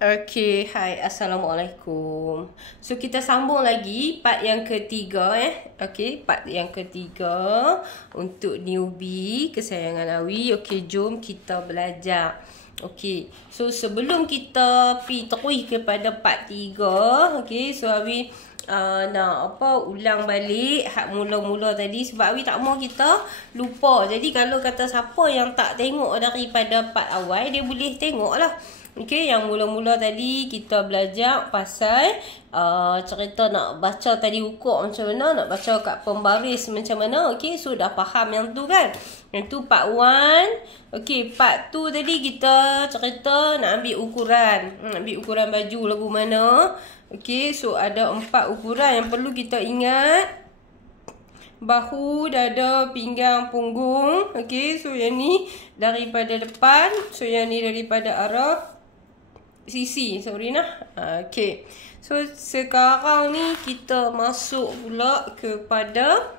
Okay, hai, Assalamualaikum. So, kita sambung lagi part yang ketiga Okay, part yang ketiga untuk newbie kesayangan Awi. Okay, jom kita belajar. Okay, so sebelum kita pergi terus kepada part 3, okay, so Awi nak ulang balik hak mula-mula tadi sebab Awi tak mau kita lupa. Jadi kalau kata siapa yang tak tengok daripada part awal, dia boleh tengok lah. Okay, yang mula-mula tadi kita belajar pasal cerita nak baca tadi hukuk macam mana, nak baca kat pembaris macam mana. Okay, so dah faham yang tu kan. Yang tu part 1. Okay, part 2 tadi kita cerita nak ambil ukuran. Ambil ukuran baju lagu mana. Okay, so ada 4 ukuran yang perlu kita ingat. Bahu, dada, pinggang, punggung. Okay, so yang ni daripada depan. So yang ni daripada arah sisi. Sorry nah. Okay, so sekarang ni kita masuk pula kepada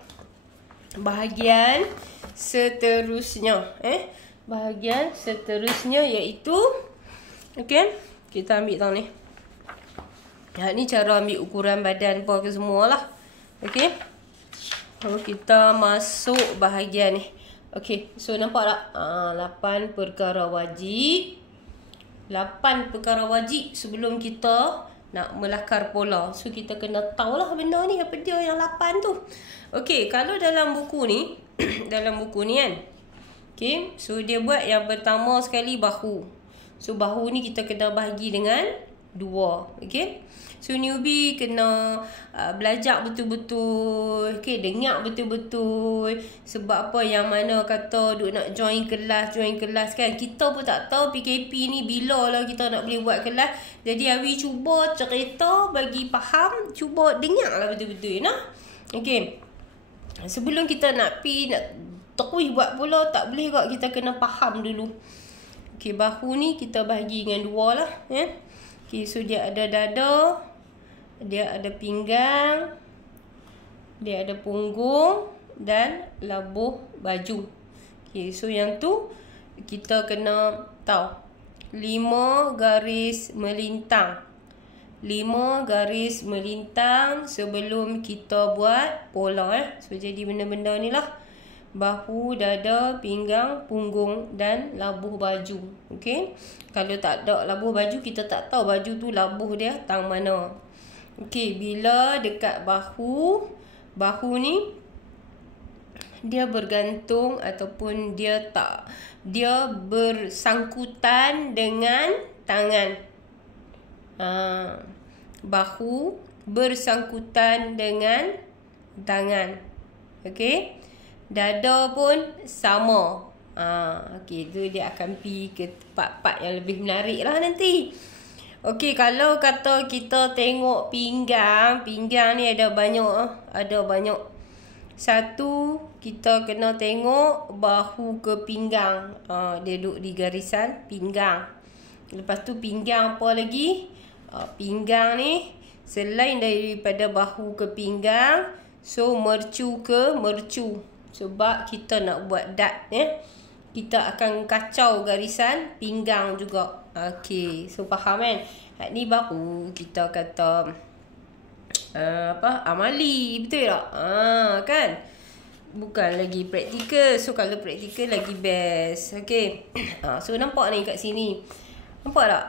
bahagian seterusnya. Bahagian seterusnya iaitu, okay, kita ambil tau ni. Ni cara ambil ukuran badan apa ke semua lah. Okay, so kita masuk bahagian ni. Okay, so nampak tak? 8 perkara wajib. 8 perkara wajib sebelum kita nak melakar pola. So kita kena tahulah benda ni apa dia yang 8 tu. Okay, kalau dalam buku ni dalam buku ni kan, okay, so dia buat yang pertama sekali bahu. So bahu ni kita kena bahagi dengan 2. Okay, so newbie kena belajar betul-betul. Okay, dengar betul-betul. Sebab apa, yang mana kata duk nak join kelas kan. Kita pun tak tahu PKP ni bila lah kita nak boleh buat kelas. Jadi Awi cuba cerita bagi faham. Cuba dengar lah betul-betul nah. Okay, sebelum kita nak pergi nak terus buat pula, tak boleh kot, kita kena faham dulu. Okay, bahu ni kita bahagi dengan 2 lah. Okay, so dia ada dada, dia ada pinggang, dia ada punggung dan labuh baju. Okay, so yang tu kita kena tahu 5 garis melintang. 5 garis melintang sebelum kita buat pola. So jadi benda-benda ni lah. Bahu, dada, pinggang, punggung dan labuh baju. Okay, kalau tak ada labuh baju, kita tak tahu baju tu labuh dia tang mana. Okay, bila dekat bahu, bahu ni dia bergantung ataupun dia bersangkutan dengan tangan. Bahu bersangkutan dengan tangan. Okay, dada pun sama. Okay, tu dia akan pergi ke part-part yang lebih menarik lah nanti. Okay, kalau kata kita tengok pinggang ni ada banyak. Satu, kita kena tengok bahu ke pinggang. Dia duduk di garisan pinggang. Lepas tu pinggang apa lagi? Pinggang ni selain daripada bahu ke pinggang, so mercu ke mercu. Sebab kita nak buat dart kita akan kacau garisan pinggang juga. Okay, so faham kan? Ni baru kita kata amali, betul tak? Kan? Bukan lagi praktikal. So kalau praktikal lagi best. Okay, so nampak ni kat sini. Nampak tak?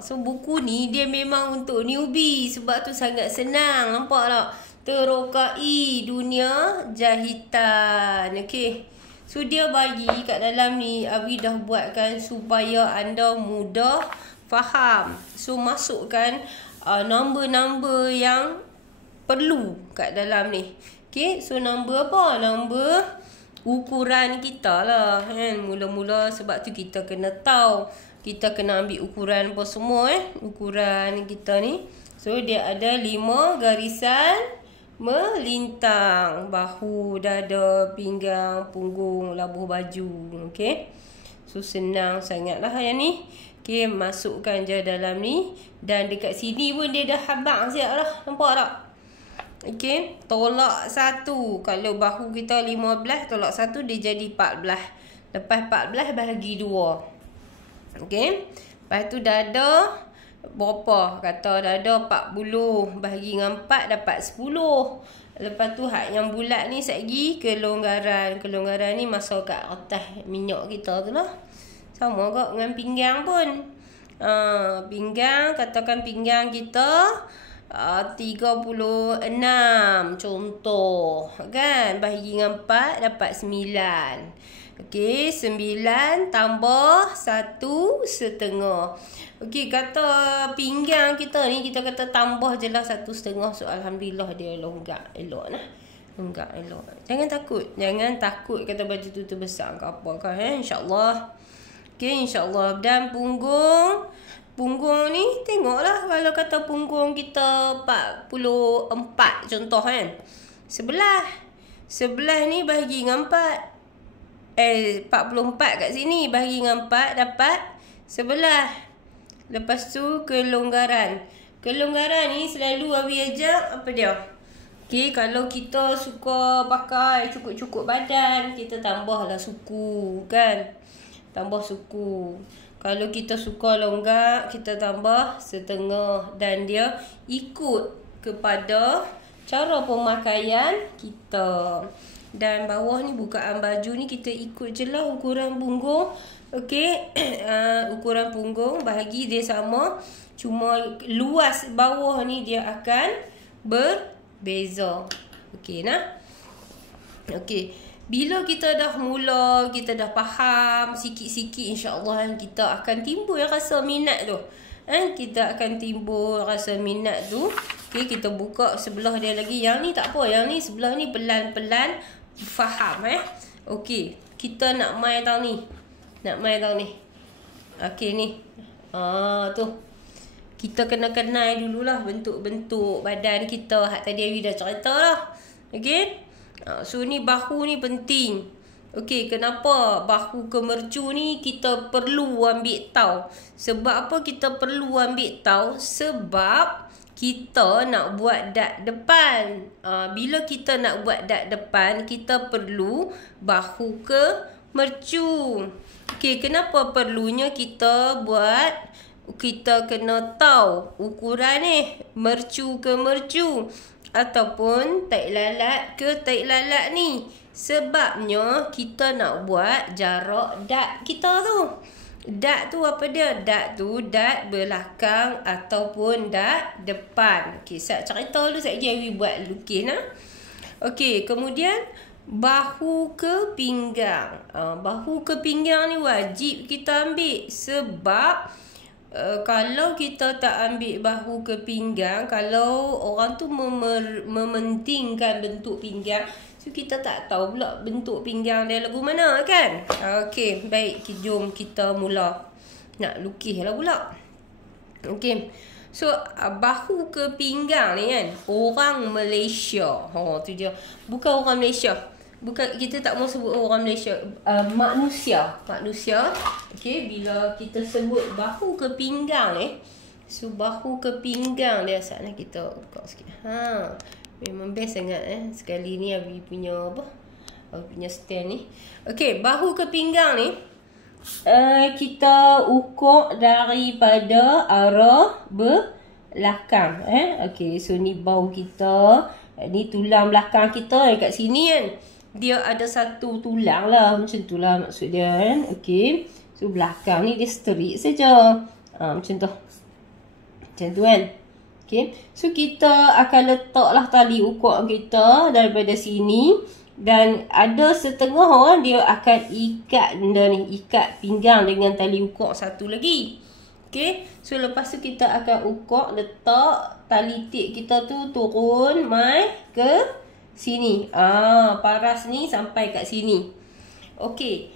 So buku ni dia memang untuk newbie. Sebab tu sangat senang. Nampak tak? Terokai dunia jahitan. Okay, so dia bagi kat dalam ni, Awi dah buatkan supaya anda mudah faham. So masukkan nombor-nombor yang perlu kat dalam ni. Okay, so nombor apa? Nombor ukuran kita lah kan. Mula-mula sebab tu kita kena tahu. Kita kena ambil ukuran apa semua ukuran kita ni. So dia ada 5 garisan melintang. Bahu, dada, pinggang, punggung, labuh baju. Okay, so senang sangat lah yang ni. Okay, masukkan je dalam ni. Dan dekat sini pun dia dah habang siap lah. Nampak tak? Okay, tolak 1. Kalau bahu kita 15, tolak 1 dia jadi 14. Lepas 14 bahagi 2. Okay, lepas tu dada berapa? Kata dah ada 40. Bahagi dengan 4 dapat 10. Lepas tu hak yang bulat ni lagi kelonggaran. Kelonggaran ni masuk kat atas minyak kita tu lah. Sama kok dengan pinggang pun. Pinggang, katakan pinggang kita 36 contoh kan, bahagi dengan 4 dapat 9. Okey, 9 tambah 1/2. Okey, kata pinggang kita ni kita kata tambah je lah 1/2. So alhamdulillah dia longgak elok lah. Longgak elok. Jangan takut kata baju tu terbesar ke apa kan, insya-Allah. Okey, insya-Allah. Dan punggung ni tengoklah, kalau kata punggung kita 44 contoh kan. Sebelah ni bahagi dengan 4. 44 kat sini bahagi dengan 4 dapat sebelah. Lepas tu kelonggaran. Kelonggaran ni selalu Awi ajar apa dia? Okey, kalau kita suka pakai cukup-cukup badan, kita tambahlah suku kan. Tambah suku. Kalau kita suka longgak, kita tambah 1/2. Dan dia ikut kepada cara pemakaian kita. Dan bawah ni bukaan baju ni kita ikut je lah ukuran punggung. Okey, ukuran punggung bahagi dia sama. Cuma luas bawah ni dia akan berbeza. Okey nah. Okey. Bila kita dah mula, kita dah faham sikit-sikit, insya-Allah kita akan timbul rasa minat tu. Kita akan timbul rasa minat tu. Okey, kita buka sebelah dia lagi. Yang ni tak apa, yang ni sebelah ni pelan-pelan faham Okey, kita nak main tau ni. Okey ni. Tu. Kita kena kenal dululah bentuk-bentuk badan kita. Hak tadi Awi dah cerita lah. Okey. So ni bahu ni penting. Okey, kenapa bahu kemercu ni kita perlu ambil tahu? Sebab apa kita perlu ambil tahu? Sebab kita nak buat dart depan. Bila kita nak buat dart depan, kita perlu bahu kemercu. Okey, kenapa perlunya kita buat? Kita kena tahu ukuran ni, mercu ke mercu ataupun taik lalat ke taik lalat ni. Sebabnya kita nak buat jarak dart kita tu. Dart tu apa dia? Dart tu dart belakang ataupun dart depan. Okey, saya cerita dulu sekejap Awi buat lukis nah. Okey, kemudian bahu ke pinggang. Bahu ke pinggang ni wajib kita ambil sebab kalau kita tak ambil bahu ke pinggang, kalau orang tu mementingkan bentuk pinggang, so kita tak tahu pula bentuk pinggang dia lagu mana kan. Okey, baik, jom kita mula. Nak lukis lah pula. Okey. So bahu ke pinggang ni kan, orang Malaysia. Tu dia. Bukan orang Malaysia. Bukan, kita tak mau sebut orang Malaysia, manusia. Okey, bila kita sebut bahu ke pinggang ni, so bahu ke pinggang dia saatnya kita buka sikit. Memang best sangat sekali ni Awi punya Awi punya stand ni. Okey, bahu ke pinggang ni kita ukur daripada arah belakang Okey, so ni bahu kita, ni tulang belakang kita dekat sini kan. Dia ada satu tulang lah, macam tu lah maksud dia kan. Okey, so belakang ni dia straight saja. Macam tu. Macam tu kan. Okey, so kita akan letaklah tali ukur kita daripada sini. Dan ada setengah orang dia akan ikat benda ni, ikat pinggang dengan tali ukur satu lagi. Okey, so lepas tu kita akan ukur, letak tali tik kita tu turun mai ke sini. Paras ni sampai kat sini. Okey.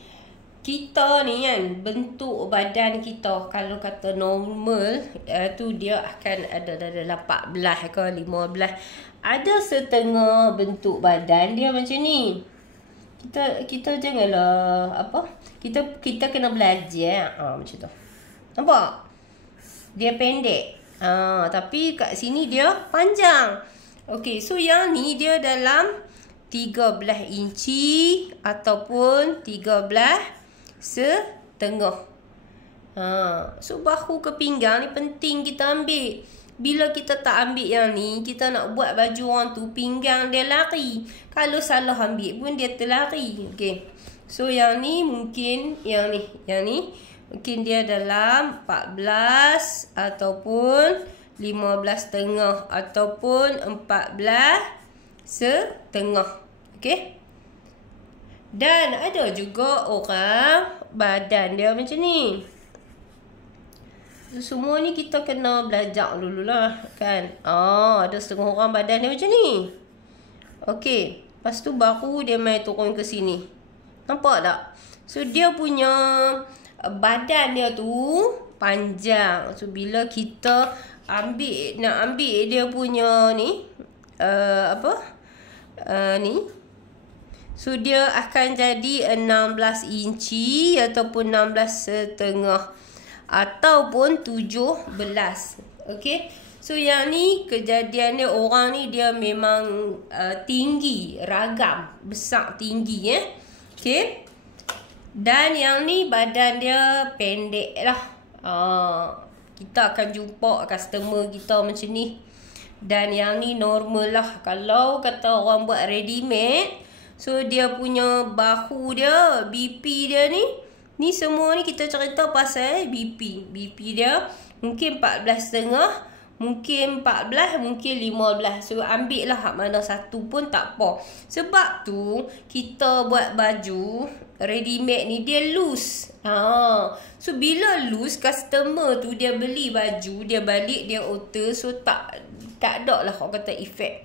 Kita ni kan, bentuk badan kita kalau kata normal tu dia akan ada dalam 14 ke 15. Ada setengah bentuk badan dia macam ni. Kita janganlah kita kena belajar macam tu. Nampak? Dia pendek. Tapi kat sini dia panjang. Okey, so yang ni dia dalam 13 inci ataupun 13 setengah. So bahu ke pinggang ni penting kita ambil. Bila kita tak ambil yang ni, kita nak buat baju orang tu, pinggang dia lari. Kalau salah ambil pun dia terlari. Okay. So yang ni mungkin, yang ni mungkin dia dalam 14 ataupun 15.5 ataupun 14.5. Okay. Dan ada juga orang badan dia macam ni. Semua ni kita kena belajar dululah kan. Ada setengah orang badan dia macam ni. Okey, lepas tu baru dia mai turun ke sini. Nampak tak? So dia punya badan dia tu panjang. So bila kita nak ambil dia punya ni ni, so dia akan jadi 16 inci ataupun 16.5 ataupun 17. Okey. So yang ni kejadian dia, orang ni dia memang tinggi, ragam, besar tinggi Okey. Dan yang ni badan dia pendek lah. Kita akan jumpa customer kita macam ni. Dan yang ni normal lah. Kalau kata orang buat ready made, so dia punya bahu dia, BP dia ni semua ni kita cerita pasal BP. BP dia mungkin 14.5, mungkin 14, mungkin 15. So ambil lah hak mana satu pun tak apa. Sebab tu kita buat baju ready made ni dia loose. So bila loose, customer tu dia beli baju, dia balik dia alter, so tak ada lah orang kata efek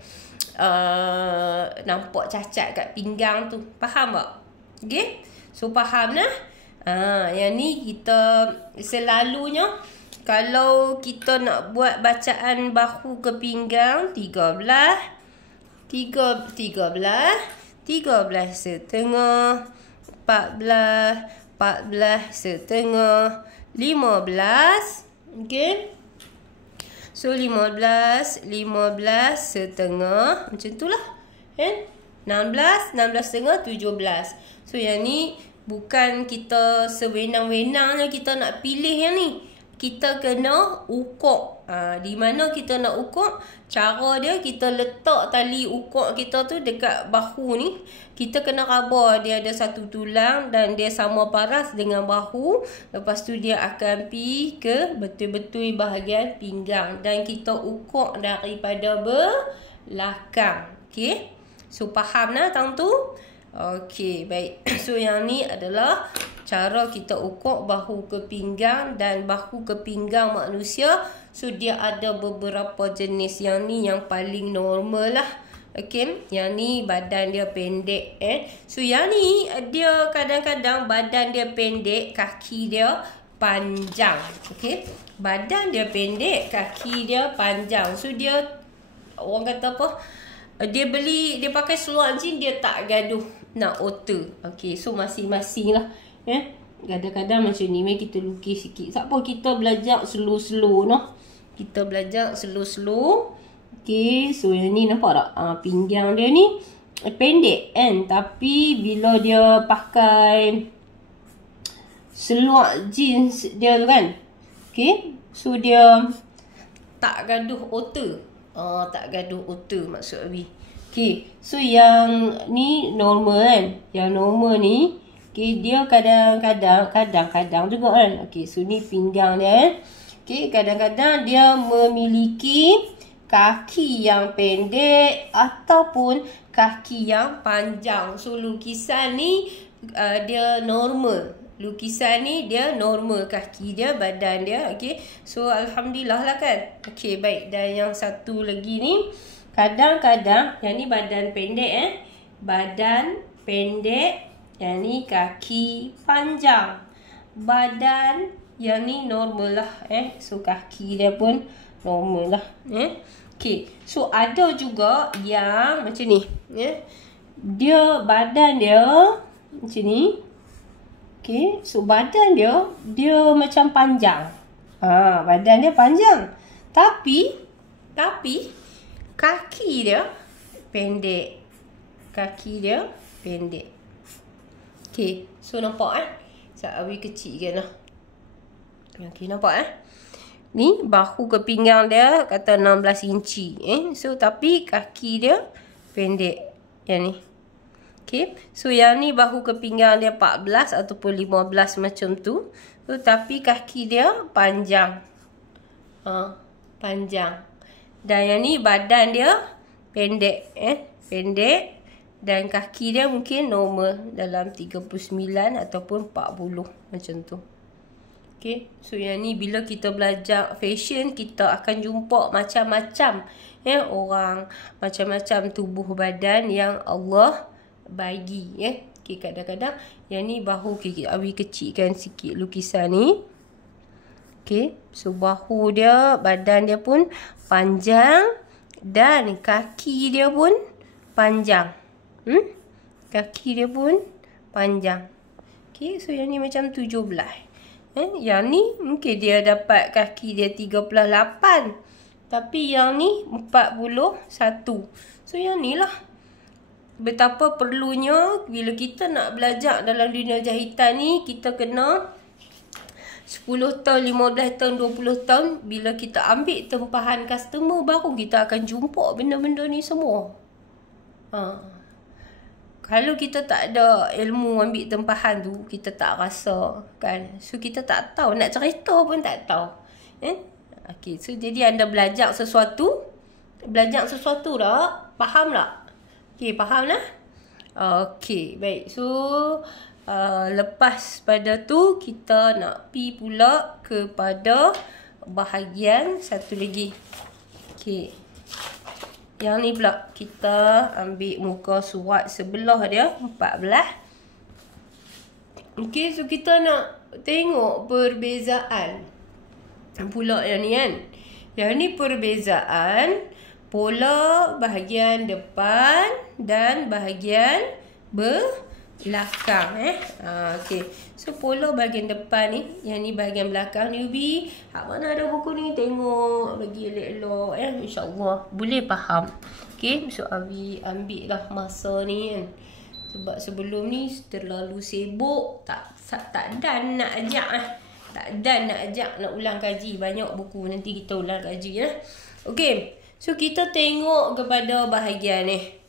nampak cacat kat pinggang tu. Faham tak? Okay. So faham lah. Yang ni kita selalunya kalau kita nak buat bacaan bahu ke pinggang 13 setengah, 14 setengah, 15. Okay. So 15 setengah, macam tu lah 16 setengah, 17. So yang ni bukan kita sewenang-wenangnya kita nak pilih yang ni. Kita kena ukur. Di mana kita nak ukur? Cara dia, kita letak tali ukur kita tu dekat bahu ni. Kita kena raba dia ada satu tulang dan dia sama paras dengan bahu. Lepas tu dia akan pergi ke betul-betul bahagian pinggang. Dan kita ukur daripada belakang. Okay. So faham lah tang tu? Okey, baik. So yang ni adalah cara kita ukur bahu ke pinggang. Dan bahu ke pinggang manusia, so dia ada beberapa jenis. Yang ni yang paling normal lah. Okey, yang ni badan dia pendek So yang ni dia kadang-kadang badan dia pendek, kaki dia panjang. Okey, badan dia pendek, kaki dia panjang. So dia, orang kata apa, dia pakai seluar jeans, dia tak gaduh nak alter. Okey, so masing-masing lah. Kadang-kadang macam ni, mari kita lukis sikit. Tak apa, kita belajar slow-slow noh. Kita belajar slow-slow. Okey, so yang ni nampak tak? Pinggang dia ni pendek kan. Tapi bila dia pakai seluar jeans dia tu kan. Okey, so dia tak gaduh alter. Tak gaduh alter maksud Abi. Okay, so yang ni normal kan. Yang normal ni, okay, dia kadang-kadang juga kan. Okay, so ni pinggang dia kan. Okay, kadang-kadang dia memiliki kaki yang pendek ataupun kaki yang panjang. So lukisan ni dia normal. Lukisan ni dia normal, kaki dia, badan dia. Okay, so alhamdulillah lah kan. Okay, baik. Dan yang satu lagi ni, kadang-kadang yang ni badan pendek badan pendek, yang ni kaki panjang. Badan yang ni normal lah so kaki dia pun normal lah Okay, so ada juga yang macam ni dia badan dia macam ni. Okay, so badan dia macam panjang. Badan dia panjang, tapi kaki dia pendek. Kaki dia pendek. Okay, so nampak Abi kecil kan lah. Okey, nampak Ni bahu ke pinggang dia kata 16 inci. So tapi kaki dia pendek. Yang ni. Okey. So yang ni bahu ke pinggang dia 14 ataupun 15 macam tu. So tapi kaki dia panjang. Panjang. Dan yang ni badan dia pendek. Pendek. Dan kaki dia mungkin normal dalam 39 ataupun 40 macam tu. Okay. So yang ni bila kita belajar fashion, kita akan jumpa macam-macam orang, macam-macam tubuh badan yang Allah bagi. Okay, kadang-kadang yang ni bahu Awi kecilkan sikit lukisan ni. Okay. So bahu dia, badan dia pun panjang dan kaki dia pun panjang. Kaki dia pun panjang. Okay. So yang ni macam 17. Yang ni mungkin dia dapat kaki dia 38. Tapi yang ni 41. So yang ni lah. Betapa perlunya bila kita nak belajar dalam dunia jahitan ni. Kita kena 10 tahun, 15 tahun, 20 tahun. Bila kita ambil tempahan customer, baru kita akan jumpa benda-benda ni semua. Kalau kita tak ada ilmu ambil tempahan tu, kita tak rasa kan. So kita tak tahu, nak cerita pun tak tahu. Okay, so jadi anda belajar sesuatu dah, faham tak? Okay, faham lah? Okay, baik. So lepas pada tu kita nak pi pula kepada bahagian satu lagi. Okay. Yang ni pula kita ambil muka surat sebelah dia 14. Okey, so kita nak tengok perbezaan pula yang ni kan. Yang ni perbezaan pola bahagian depan dan bahagian belakang. Okey. So pola bahagian depan ni, yang ni bahagian belakang newbie. Mana ada buku ni, tengok bagi elok-elok insya-Allah boleh faham. Okey, so Awi ambil lah masa ni kan. Sebab sebelum ni terlalu sibuk, tak dan nak ajak nak ulang kaji. Banyak buku, nanti kita ulang kaji . Okey. So kita tengok kepada bahagian ni.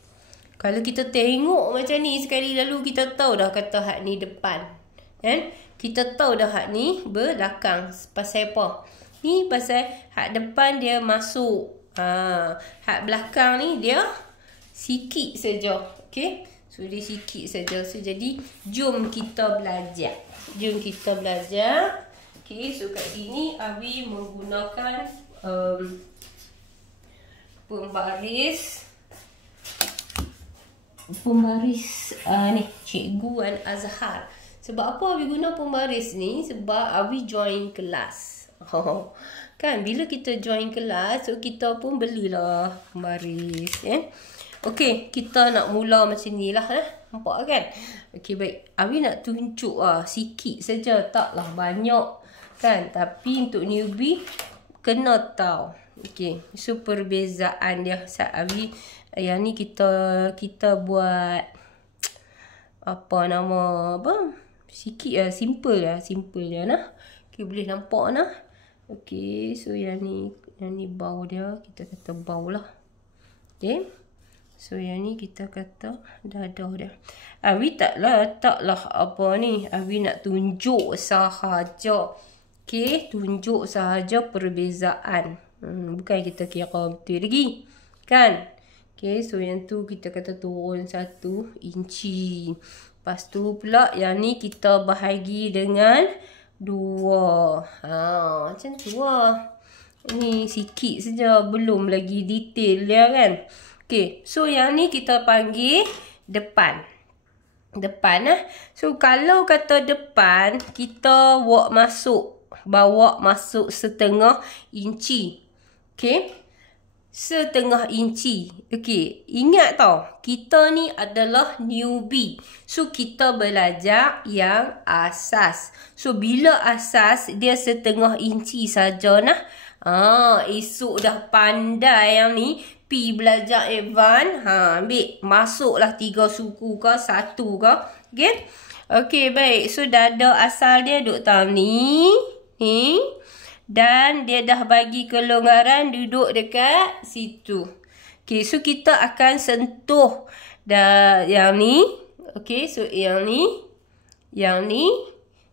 Kalau kita tengok macam ni sekali lalu, kita tahu dah kata hak ni depan. Kita tahu dah hak ni belakang. Pasal apa? Ni pasal hak depan dia masuk. Hak belakang ni dia sikit saja. Okey. So dia sikit saja. So jadi jom kita belajar. Okey, so kat sini Awi menggunakan pembaris ni Cikgu Wan Azhar. Sebab apa Awi guna pembaris ni? Sebab Awi join kelas. Kan bila kita join kelas, so kita pun belilah pembaris. Okey, kita nak mula macam ni lah. Nampak kan? Okey, baik. Awi nak tunjuk sikit saja, taklah banyak kan. Tapi untuk newbie kena tahu. Okey, so perbezaan dia. Awi yang ni kita buat apa nama sikit simple je nah. Okey, boleh nampak nah. Okey, so yang ni bau dia, kita kata bau lah. Okey. So yang ni kita kata dadah dia. Awi taklah apa ni. Awi nak tunjuk sahaja. Okey, tunjuk sahaja perbezaan. Bukan kita kira betul lagi. Kan? Okey, so yang tu kita kata turun 1 inci. Lepas tu pula yang ni kita bahagi dengan 2. Macam tu lah. Ni sikit saja, belum lagi detail dia kan. Okey, so yang ni kita panggil depan. So kalau kata depan, kita bawa masuk setengah inci. Okey. Setengah inci. Okey, ingat tau, kita ni adalah newbie. So kita belajar yang asas. So bila asas dia setengah inci saja nah. Esok dah pandai yang ni, pi belajar advance, ambil masuklah 3 suku ke 1 ke. Okey. Okey, baik. So dada asal dia duk tahun ni. Ni. Dan dia dah bagi kelonggaran duduk dekat situ. Okey, so kita akan sentuh dah yang ni. Okey, so yang ni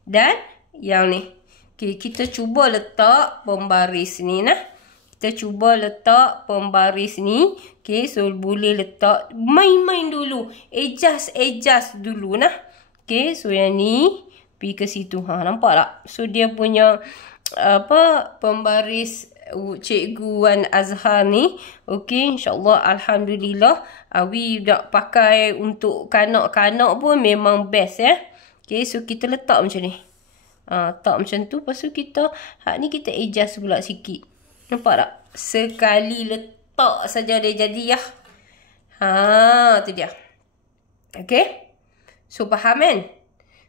dan yang ni. Okey, kita cuba letak pembaris ni nah. Kita cuba letak pembaris ni. Okey, so boleh letak main-main dulu. Adjust dulu nah. Okey, so yang ni pergi ke situ. Ha, nampak tak? So dia punya pembaris Cikgu Wan Azhar ni. Okey, insya-Allah alhamdulillah Awi nak pakai untuk kanak-kanak pun memang best ya. Okey, so kita letak macam ni. Letak macam tu, lepas tu kita ni kita adjust pula sikit. Nampak tak? Sekali letak saja dia jadi ya. Tu dia. Okey. So faham kan?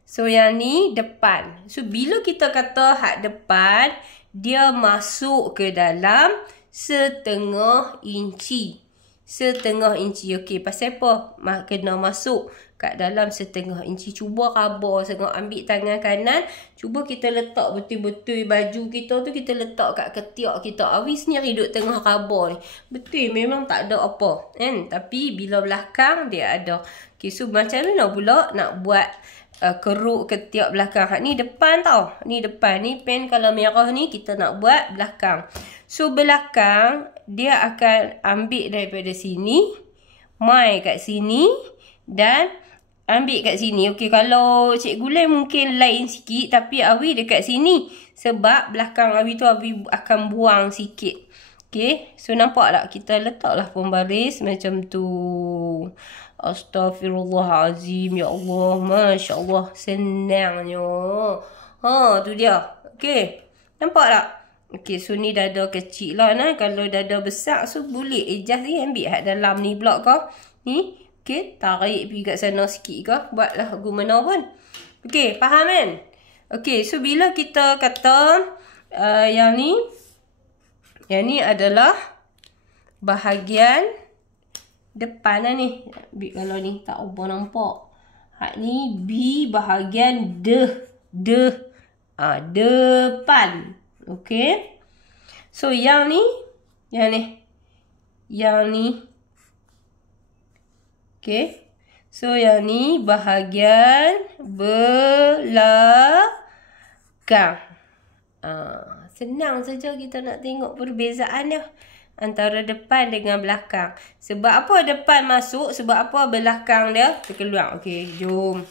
So yang ni depan. So bila kita kata hak depan, dia masuk ke dalam setengah inci. Setengah inci. Okey, pasal apa? Kena masuk kat dalam setengah inci. Cuba khabar sangat. Ambil tangan kanan. Cuba kita letak betul-betul baju kita tu. Kita letak kat ketiak kita. Awi sendiri duduk tengah khabar ni. Betul, memang tak ada apa. Kan? Tapi bila belakang dia ada. Okey, so macam mana pula nak buat keruk ketiak belakang. Ni depan tau. Ni depan. Ni pen kalau merah ni kita nak buat belakang. So belakang dia akan ambil daripada sini. Mai kat sini. Dan ambil kat sini. Okey, kalau Cikgu Lai mungkin lain sikit. Tapi Awi dekat sini. Sebab belakang Awi tu Awi akan buang sikit. Okey, so nampak tak? Kita letaklah pembaris macam tu. Astaghfirullahalazim. Ya Allah. Masya Allah. Senangnya. Tu dia. Okey. Nampak tak? Okey. So ni dada kecil lah. Nah. Kalau dada besar. So boleh adjust ni. Ambil kat dalam ni pula kau. Ni. Okey. Tarik pergi kat sana sikit ke. Buatlah lagu mana pun. Okey. Faham kan? Okey. So bila kita kata yang ni. Yang ni adalah bahagian depan lah ni. Kalau ni tak apa nampak. Hak ni B bahagian depan. Okey. So yang ni. Okey. So yang ni bahagian belakang. Senang saja kita nak tengok perbezaan dia. Antara depan dengan belakang. Sebab apa depan masuk? Sebab apa belakang dia terkeluar? Okey, jom.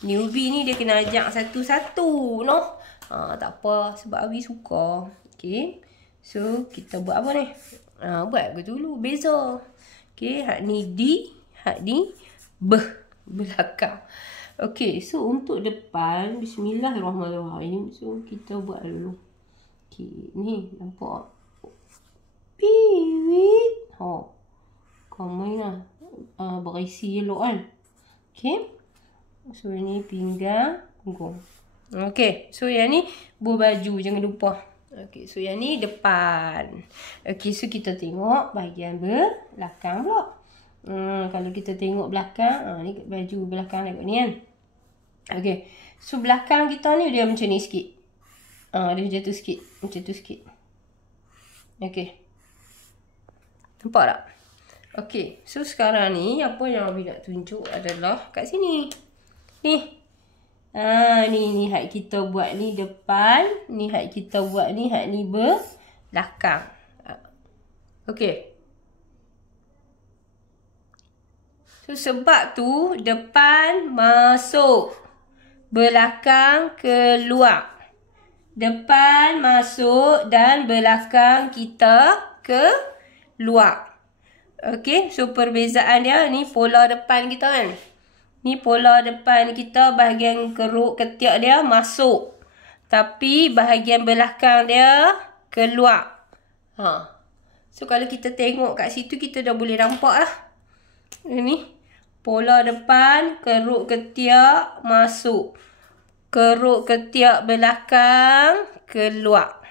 Newbie ni dia kena ajak satu-satu. No? Tak apa. Sebab Awi suka. Okey. So, kita buat apa ni? Buat ke dulu. Beza. Okey, hak ni D. Hak ni belakang. Okey, so untuk depan. Bismillahirrahmanirrahim. So, kita buat dulu. Okey, ni nampak. Piwit. Kau main lah. Berisi elok kan. Okay. So, ini pinggang. Punggung. Okay. So, yang ni baju. Jangan lupa. Okay. So, yang ni depan. Okay. So, kita tengok bahagian belakang pula. Kalau kita tengok belakang. Ni baju belakang tengok ni kan. Okay. So, belakang kita ni dia macam ni sikit. Dia macam tu sikit. Macam tu sikit. Okay. Nampak tak? Okey. So, sekarang ni, apa yang Abi nak tunjuk adalah kat sini. Ni. Ni hak kita buat ni depan. Ni hak kita buat ni. Hak ni belakang. Okey. So, sebab tu, depan masuk. Belakang keluar. Depan masuk dan belakang kita keluar. Okey, so perbezaan dia ni pola depan kita kan. Ni pola depan kita, bahagian keruk ketiak dia masuk. Tapi bahagian belakang dia keluar. So kalau kita tengok kat situ kita dah boleh nampak lah. Ini pola depan, keruk ketiak masuk. Keruk ketiak belakang keluar.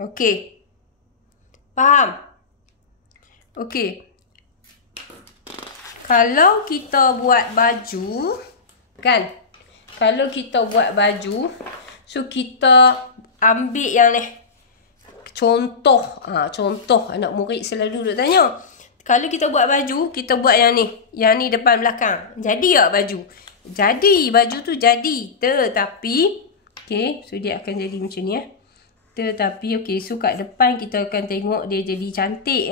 Okey. Faham? Okey. Kalau kita buat baju, kan? Kalau kita buat baju, so kita ambil yang ni. Contoh. Contoh anak murid selalu duk tanya. Kalau kita buat baju, kita buat yang ni. Yang ni depan belakang. Jadi tak baju? Jadi. Baju tu jadi. Tetapi, okay, so dia akan jadi macam ni Tetapi, okay, so kat depan kita akan tengok dia jadi cantik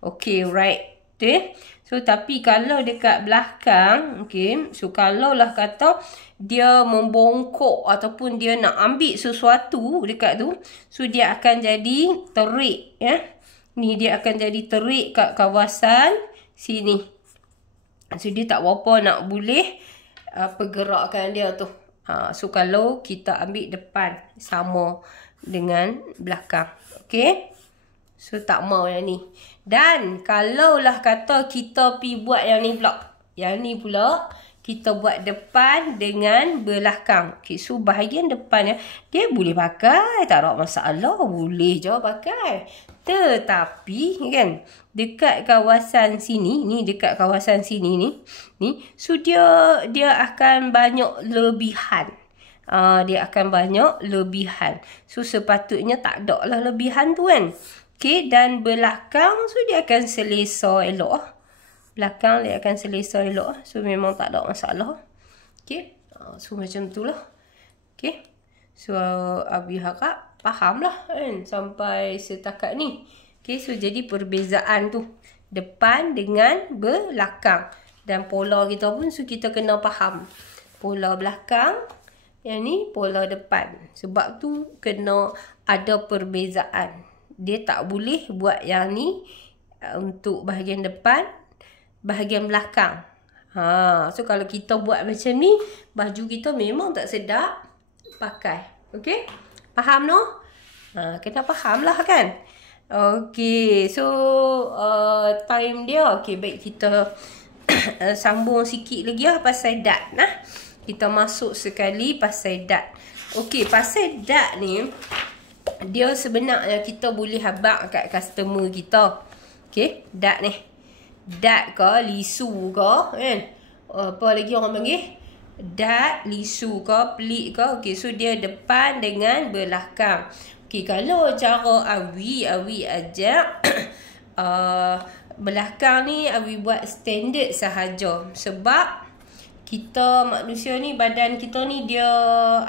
Okay, right. Okay. So, tapi kalau dekat belakang, okay, so kalau lah kata dia membongkok ataupun dia nak ambil sesuatu dekat tu, so dia akan jadi terik, Ni dia akan jadi terik kat kawasan sini. So, dia tak berapa nak boleh pergerakan dia tu. So, kalau kita ambil depan sama dengan belakang. Okay. So, tak mau yang ni. Dan, kalaulah kata kita pi buat yang ni pula. Yang ni pula, kita buat depan dengan belakang. Okay, so bahagian depan dia boleh pakai. Tak ada masalah. Boleh je pakai. Tetapi, kan, dekat kawasan sini, ni dekat kawasan sini ni, so dia akan banyak lebihan. Dia akan banyak lebihan. So, sepatutnya tak ada lah lebihan tu kan. Okay, dan belakang, so dia akan selesa elok. Belakang dia akan selesa elok. So, memang tak ada masalah. Okay, so macam tu lah. Okay, so Abi harap faham lah kan sampai setakat ni. Okay, so jadi perbezaan tu depan dengan belakang. Dan pola kita pun, so kita kena faham. Pola belakang, yang ni pola depan. Sebab tu kena ada perbezaan. Dia tak boleh buat yang ni untuk bahagian depan, bahagian belakang. So kalau kita buat macam ni, baju kita memang tak sedap pakai. Okay? Faham no? Kena faham lah kan? Okay, so time dia. Okay, baik kita sambung sikit lagi lah pasal dat. Kita masuk sekali pasal dat. Okay, pasal dat ni, dia sebenarnya kita boleh habaq kat customer kita. Okay, dat ni. Dat ke, lisu ke, kan? Apa lagi orang panggil? Dat, lisu ke, pelik ke. Okay, so dia depan dengan belakang. Okay, kalau cara Awi ajak belakang ni Awi buat standard sahaja. Sebab kita manusia ni, badan kita ni dia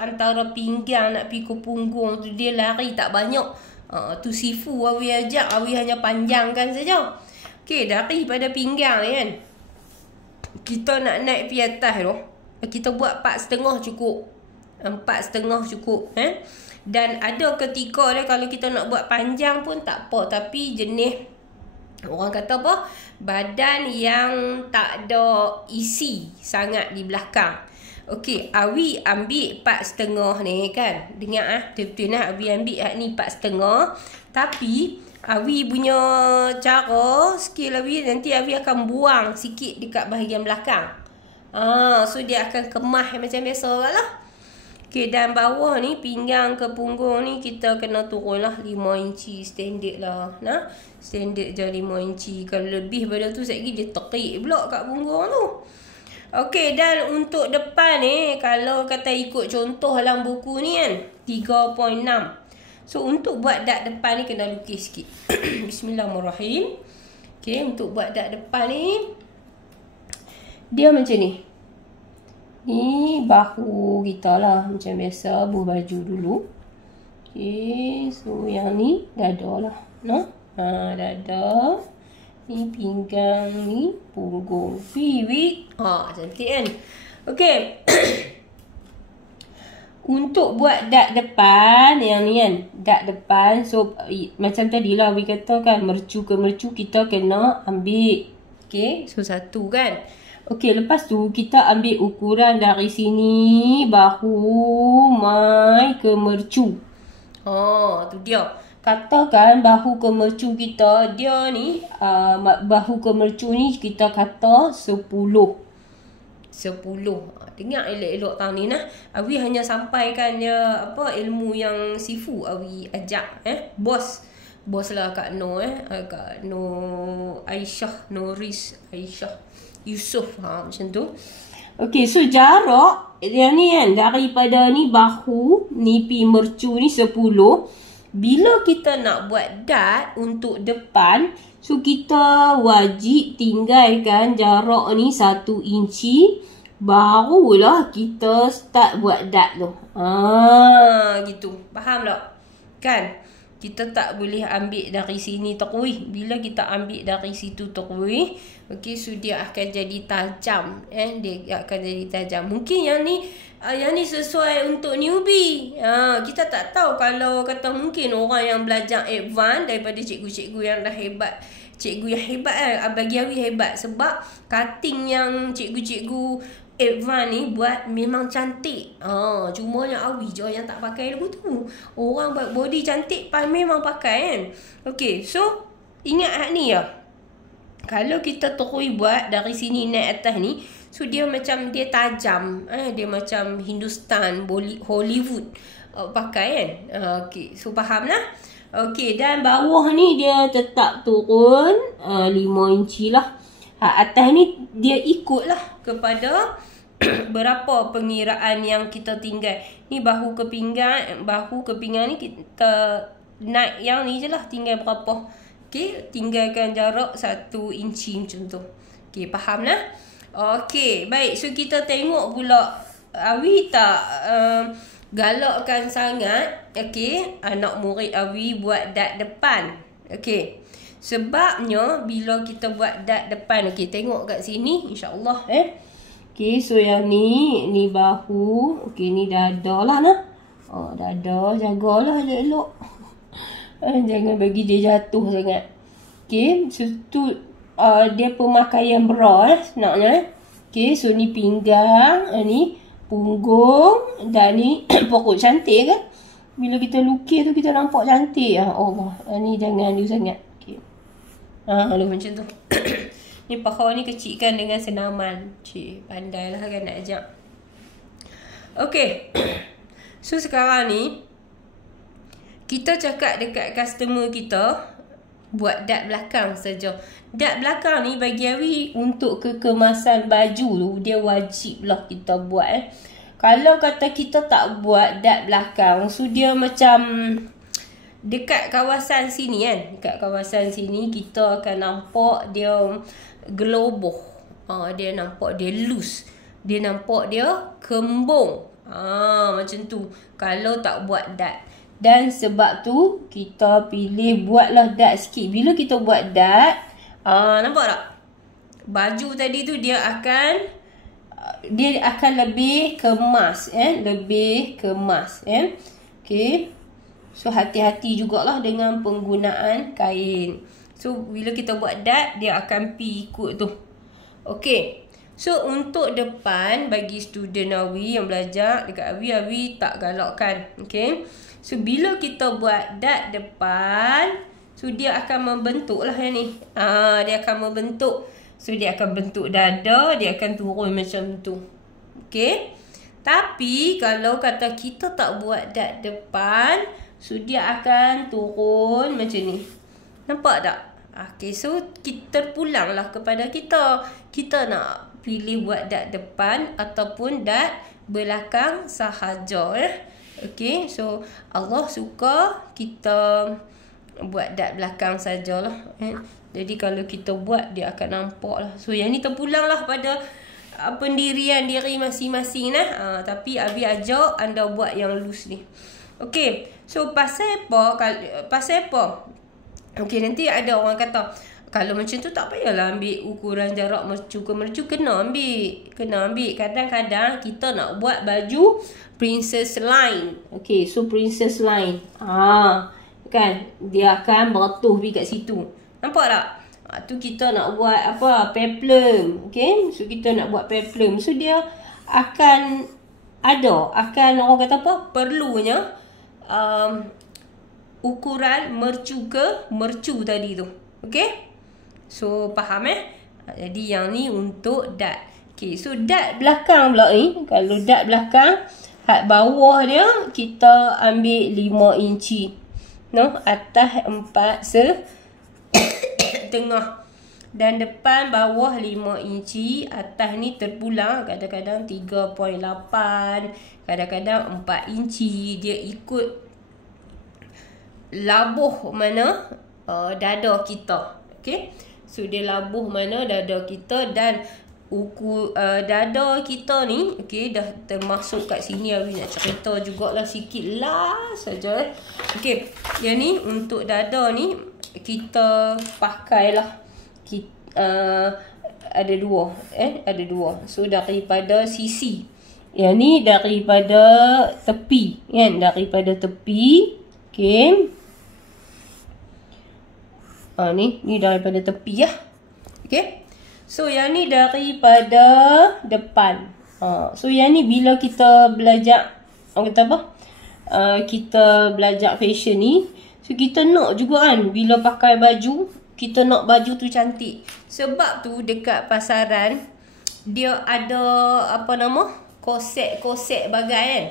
antara pinggang nak pergi ke punggung tu dia lari tak banyak. Tu sifu Awi ajak, Awi hanya panjangkan saja. Okey, dari pada pinggang ni kan. Kita nak naik pergi atas tu. Kita buat 4,5 cukup. 4,5 cukup. Dan ada ketika dia kalau kita nak buat panjang pun tak apa. Tapi jenis orang kata apa? Badan yang tak ada isi sangat di belakang. Okey, Awi ambil 4,5 ni kan. Dengar betul-betul Awi ambil ni 4,5. Tapi Awi punya cara skill Awi nanti Awi akan buang sikit dekat bahagian belakang. So dia akan kemah macam biasa lah. Okey, dan bawah ni pinggang ke punggung ni kita kena turun lah 5 inci standard lah. Standard je 5 inci. Kalau lebih pada tu sekejap dia terik pula kat punggung tu. Okey, dan untuk depan ni kalau kata ikut contoh dalam buku ni kan 3.6. So untuk buat dat depan ni kena lukis sikit. Bismillahirrahmanirrahim. Okey, untuk buat dat depan ni dia macam ni. Ni bahu kita lah macam biasa buh baju dulu. Okey, so yang ni dada lah. Dada. Ni pinggang, ni punggung. Piwik. Cantik kan? Okey. Untuk buat dat depan yang ni kan, dat depan. So macam tadi lah Awi kata kan, mercu ke mercu kita kena ambil. Okey, so satu kan. Okey, lepas tu kita ambil ukuran dari sini bahu mai ke mercu. Tu dia. Katakan bahu ke mercu kita, dia ni bahu ke mercu ni kita kata 10. Dengar elok-elok tahun ni Awi hanya sampaikan dia ilmu yang sifu Awi ajak bos lah Kak Noh Kak Noh Aisyah Noris Aisyah Yusof macam tu. Okey, so jarak yang ni kan, daripada ni bahu, ni pi mercu ni 10. Bila kita nak buat dart untuk depan, so kita wajib tinggalkan jarak ni 1 inci. Barulah kita start buat dart tu. Gitu. Faham tak? Kan? Kita tak boleh ambil dari sini terus. Bila kita ambil dari situ terus, okey, so dia akan jadi tajam. Dia akan jadi tajam. Mungkin yang ni sesuai untuk newbie. Kita tak tahu kalau kata mungkin orang yang belajar advance daripada cikgu-cikgu yang dah hebat. Cikgu yang hebat bagi Awi hebat sebab cutting yang cikgu-cikgu advance ni buat memang cantik. Cuma yang Awi je yang tak pakai lagu tu. Orang buat body cantik memang pakai kan. Okey, so ingat ni ya. Kalau kita terus buat dari sini naik atas ni, so dia macam dia tajam. Dia macam Hindustan, Hollywood pakai kan. Okey, so faham lah. Okey, dan bawah ni dia tetap turun 5 inci lah. Atas ni dia ikutlah kepada berapa pengiraan yang kita tinggal. Ni bahu ke pinggang ni kita naik yang ni je lah, tinggal berapa. Okey, tinggalkan jarak 1 inci macam tu. Okey, faham lah? Okey, baik. So kita tengok pula Awi tak galakkan sangat, okey, anak murid Awi buat dart depan. Okey. Sebabnya bila kita buat dart depan, okey, tengok kat sini insya-Allah okey, so yang ni bahu, okey, ni dada lah nah. Dada jagalah elok. Jangan bagi dia jatuh sangat. Okey, so tu dia pemakaian bra senaknya. Okey, so ni pinggang, ni punggung dan ni pokok cantik kan. Bila kita lukis tu kita nampak cantik. Allah, ni jangan dia sangat. Okey. Macam tu. Ni paha ni kecilkan dengan senaman. Pandailah kan nak ajak. Okey. So sekarang ni kita cakap dekat customer kita buat dart belakang saja. Dart belakang ni bagi Awi untuk kekemasan baju tu dia wajib lah kita buat. Kalau kata kita tak buat dart belakang, so dia macam dekat kawasan sini kan. Dekat kawasan sini kita akan nampak dia geloboh. Dia nampak dia loose. Dia nampak dia kembung. Macam tu kalau tak buat dart. Dan sebab tu kita pilih buatlah dart sikit. Bila kita buat dart, nampak tak? Baju tadi tu dia akan lebih kemas, lebih kemas, okey. So hati-hati jugalah dengan penggunaan kain. So bila kita buat dart dia akan pi ikut tu. Okey. So untuk depan bagi student Awi yang belajar dekat Awi tak galakkan, okey. So bila kita buat dart depan, so dia akan membentuk lah yang ni. Dia akan membentuk. So dia akan bentuk dada, dia akan turun macam tu. Okey. Tapi kalau kata kita tak buat dart depan, so dia akan turun macam ni. Nampak tak? Okey, so kita terpulanglah kepada kita. Kita nak pilih buat dart depan ataupun dart belakang sahaja. Okey, so Allah suka kita buat dart belakang sajalah. Jadi kalau kita buat dia akan nampak lah. So yang ni terpulanglah pada pendirian diri masing-masing lah. Tapi Abi ajak anda buat yang loose ni. Okey, so pasal apa? Okey, nanti ada orang kata kalau macam tu tak payahlah ambil ukuran jarak mercu ke mercu. Kena ambil. Kadang-kadang kita nak buat baju princess line. Okey, so princess line. Kan dia akan beretuh pergi kat situ. Nampak tak? Tu kita nak buat apa? Peplum. Okey, so kita nak buat peplum. So dia akan orang kata apa? Perlunya ukuran mercu ke mercu tadi tu. Okey? So faham Jadi yang ni untuk dart. Okey, so dart belakang pula ni. Kalau dart belakang, bawah dia kita ambil 5 inci. Atas 4 setengah. Dan depan bawah 5 inci. Atas ni terpulang. Kadang-kadang 3.8. Kadang-kadang 4 inci. Dia ikut labuh mana dada kita. Okay. So dia labuh mana dada kita. Dan dada kita ni, okay, dah termasuk kat sini. Awi nak cerita jugalah sikit lah saja. Okay, yang ni untuk dada ni kita pakailah ada dua. Ada dua. So daripada sisi, yang ni daripada tepi, kan? Daripada tepi. Okay. Ni daripada tepi lah. Okay. So yang ni daripada depan. So yang ni bila kita belajar, orang kata apa? Kita belajar fashion ni. So kita nak juga kan, bila pakai baju, kita nak baju tu cantik. Sebab tu dekat pasaran, dia ada apa nama? Kosek-kosek bagai kan.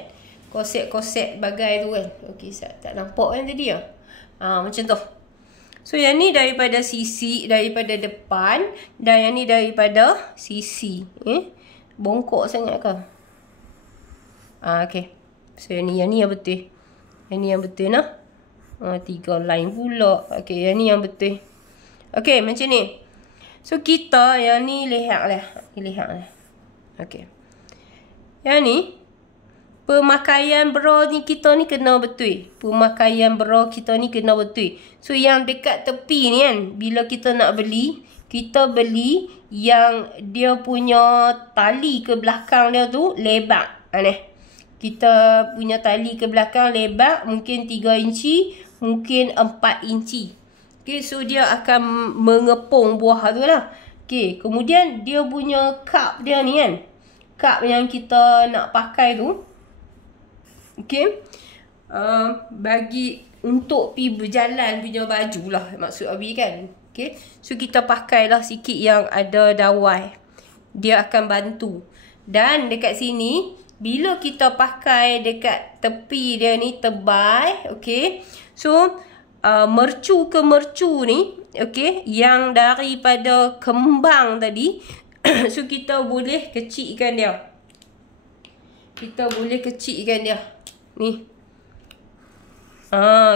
Kosek-kosek bagai tu kan. Okay, saya tak nampak kan tadi ya. Macam tu. So yang ni daripada sisi, daripada depan. Dan yang ni daripada sisi. Bongkok sangat ke? Okay. So yang ni yang betul. Yang ni yang betul nah. 3 line pula. Okay, yang ni yang betul. Okay, macam ni. So kita yang ni lihat lah. Okay. Yang ni, pemakaian bra ni kita ni kena betul. Pemakaian bra kita ni kena betul. So yang dekat tepi ni kan, bila kita nak beli, kita beli yang dia punya tali ke belakang dia tu lebar. Kita punya tali ke belakang lebar, mungkin 3 inci, mungkin 4 inci. Okay, so dia akan mengepung buah tu lah. Okay, kemudian dia punya cup dia ni kan, cup yang kita nak pakai tu, okay, bagi untuk pi berjalan punya baju lah maksud Abi kan. Okay, so kita pakailah sikit yang ada dawai. Dia akan bantu. Dan dekat sini, bila kita pakai dekat tepi dia ni tebal, okay, so mercu ke mercu ni, okay, yang daripada kembang tadi, so kita boleh kecilkan dia. Kita boleh kecilkan dia. Ni.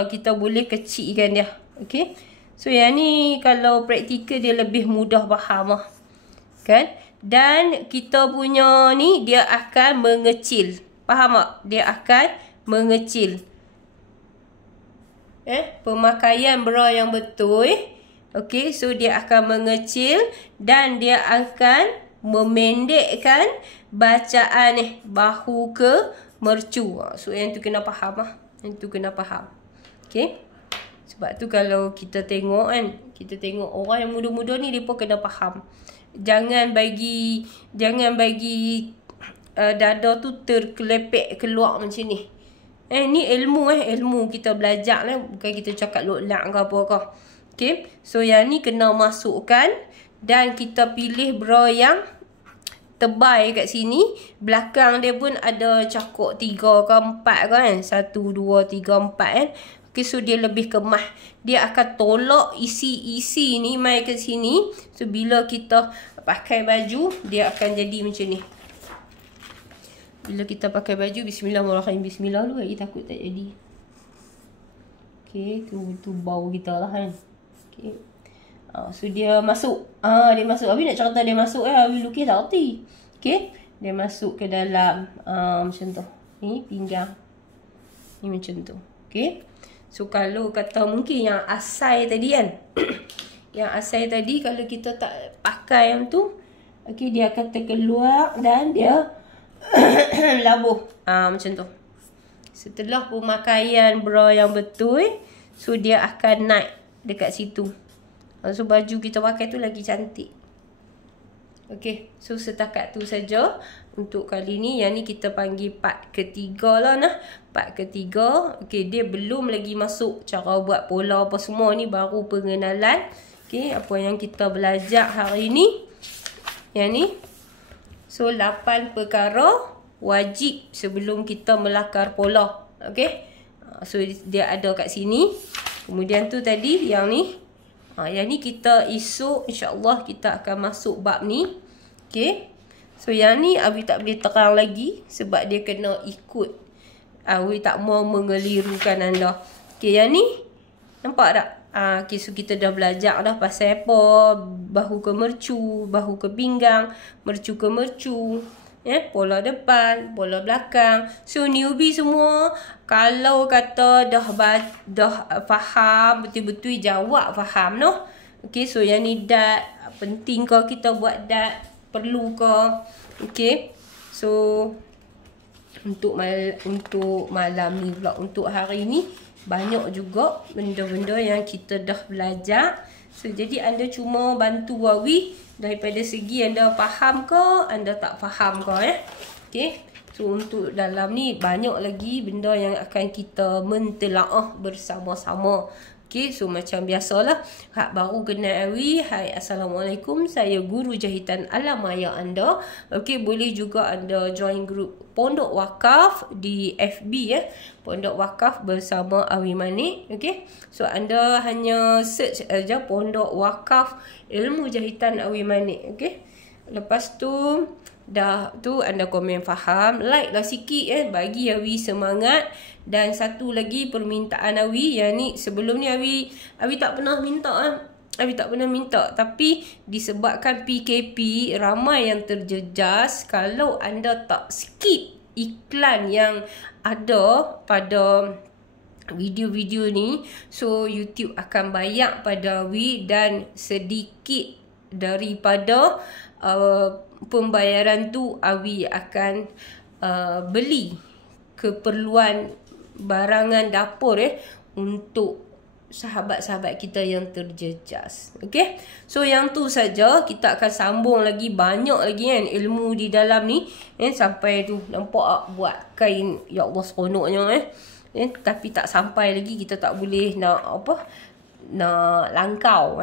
Kita boleh kecilkan dia. Okay. So yang ni kalau praktikal dia lebih mudah faham lah. Kan? Dan kita punya ni dia akan mengecil. Faham tak? Dia akan mengecil. Pemakaian bra yang betul. Okay. So dia akan mengecil. Dan dia akan memendekkan bacaan bahu ke mercu. So yang tu kena faham lah. Yang tu kena faham. Okay. Sebab tu kalau kita tengok kan, kita tengok orang yang muda-muda ni, mereka kena faham. Jangan bagi dada tu terkelepek keluar macam ni. Ni ilmu kita belajar lah. Bukan kita cakap lok-lak ke apa-apa. Okay. So yang ni kena masukkan. Dan kita pilih bra yang tebal kat sini. Belakang dia pun ada cakok 3 ke 4 kan. 1, 2, 3, 4 kan. Okay, so dia lebih kemas. Dia akan tolak isi-isi ni mai ke sini. So bila kita pakai baju, dia akan jadi macam ni. Bila kita pakai baju, bismillahirrahmanirrahim. Bismillah dulu, takut tak jadi. Okay, tu bau kita lah kan. Okay. So dia masuk. Dia masuk. Abi nak cerita dia masuk Abi lukis tak erti. Okay. Dia masuk ke dalam macam tu. Ni pinggang. Ni macam tu. Okay. So kalau kata mungkin yang asai tadi kan. Yang asai tadi kalau kita tak pakai yang tu, okay, dia akan terkeluar dan dia labuh. Macam tu. Setelah pemakaian bra yang betul, so dia akan naik dekat situ. So baju kita pakai tu lagi cantik. Okay. So setakat tu saja untuk kali ni. Yang ni kita panggil part ketiga lah nah. Part ketiga. Okay. Dia belum lagi masuk cara buat pola apa semua ni. Baru pengenalan. Okay. Apa yang kita belajar hari ni. Yang ni. So 8 perkara wajib sebelum kita melakar pola. Okay. So dia ada kat sini. Kemudian tu tadi yang ni. Yang ni kita esok insya-Allah kita akan masuk bab ni. Okey. So yang ni Awi tak boleh terang lagi sebab dia kena ikut. Awi tak mau mengelirukan anda. Okey, yang ni nampak tak? Okay, so kita dah belajar dah pasal apa? Bahu ke mercu, bahu ke pinggang, mercu ke mercu. Pola depan, pola belakang. So newbie semua, kalau kata dah faham, betul-betul jawab faham noh. Okay, so yang ni dat, penting ke kita buat dat? Perlu ke? Okay, so untuk malam ni pula, untuk hari ni banyak juga benda-benda yang kita dah belajar. So jadi anda cuma bantu Awi daripada segi anda faham ke, anda tak faham ke Okay. So untuk dalam ni banyak lagi benda yang akan kita mentelaah bersama-sama. Okay, so macam biasalah, hak baru kenal Awi, hai Assalamualaikum, saya guru jahitan alam maya anda. Okay, boleh juga anda join grup Pondok Wakaf di FB Pondok Wakaf bersama Awi Manik. Okay, so anda hanya search aja Pondok Wakaf Ilmu Jahitan Awi Manik. Okay, lepas tu dah tu anda komen faham, like lah sikit bagi Awi semangat. Dan satu lagi permintaan Awi, yang ni sebelum ni Awi tak pernah minta Awi tak pernah minta, tapi disebabkan PKP ramai yang terjejas. Kalau anda tak skip iklan yang ada pada video-video ni, so YouTube akan bayar pada Awi, dan sedikit daripada pembayaran tu Awi akan beli keperluan barangan dapur untuk sahabat-sahabat kita yang terjejas. Okay, so yang tu saja. Kita akan sambung lagi, banyak lagi kan ilmu di dalam ni sampai tu nampak buat kain, ya Allah seronoknya tapi tak sampai lagi, kita tak boleh nak nak langkau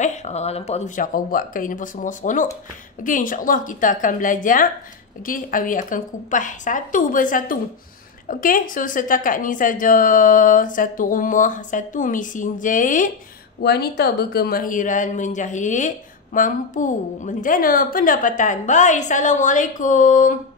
nampak tu macam kau buat kain apa semua seronok. Okay, insyaAllah kita akan belajar. Okay, Awi akan kupas satu persatu. Okay, so setakat ni saja. Satu rumah, satu mesin jahit. Wanita berkemahiran menjahit mampu menjana pendapatan. Bye, Assalamualaikum.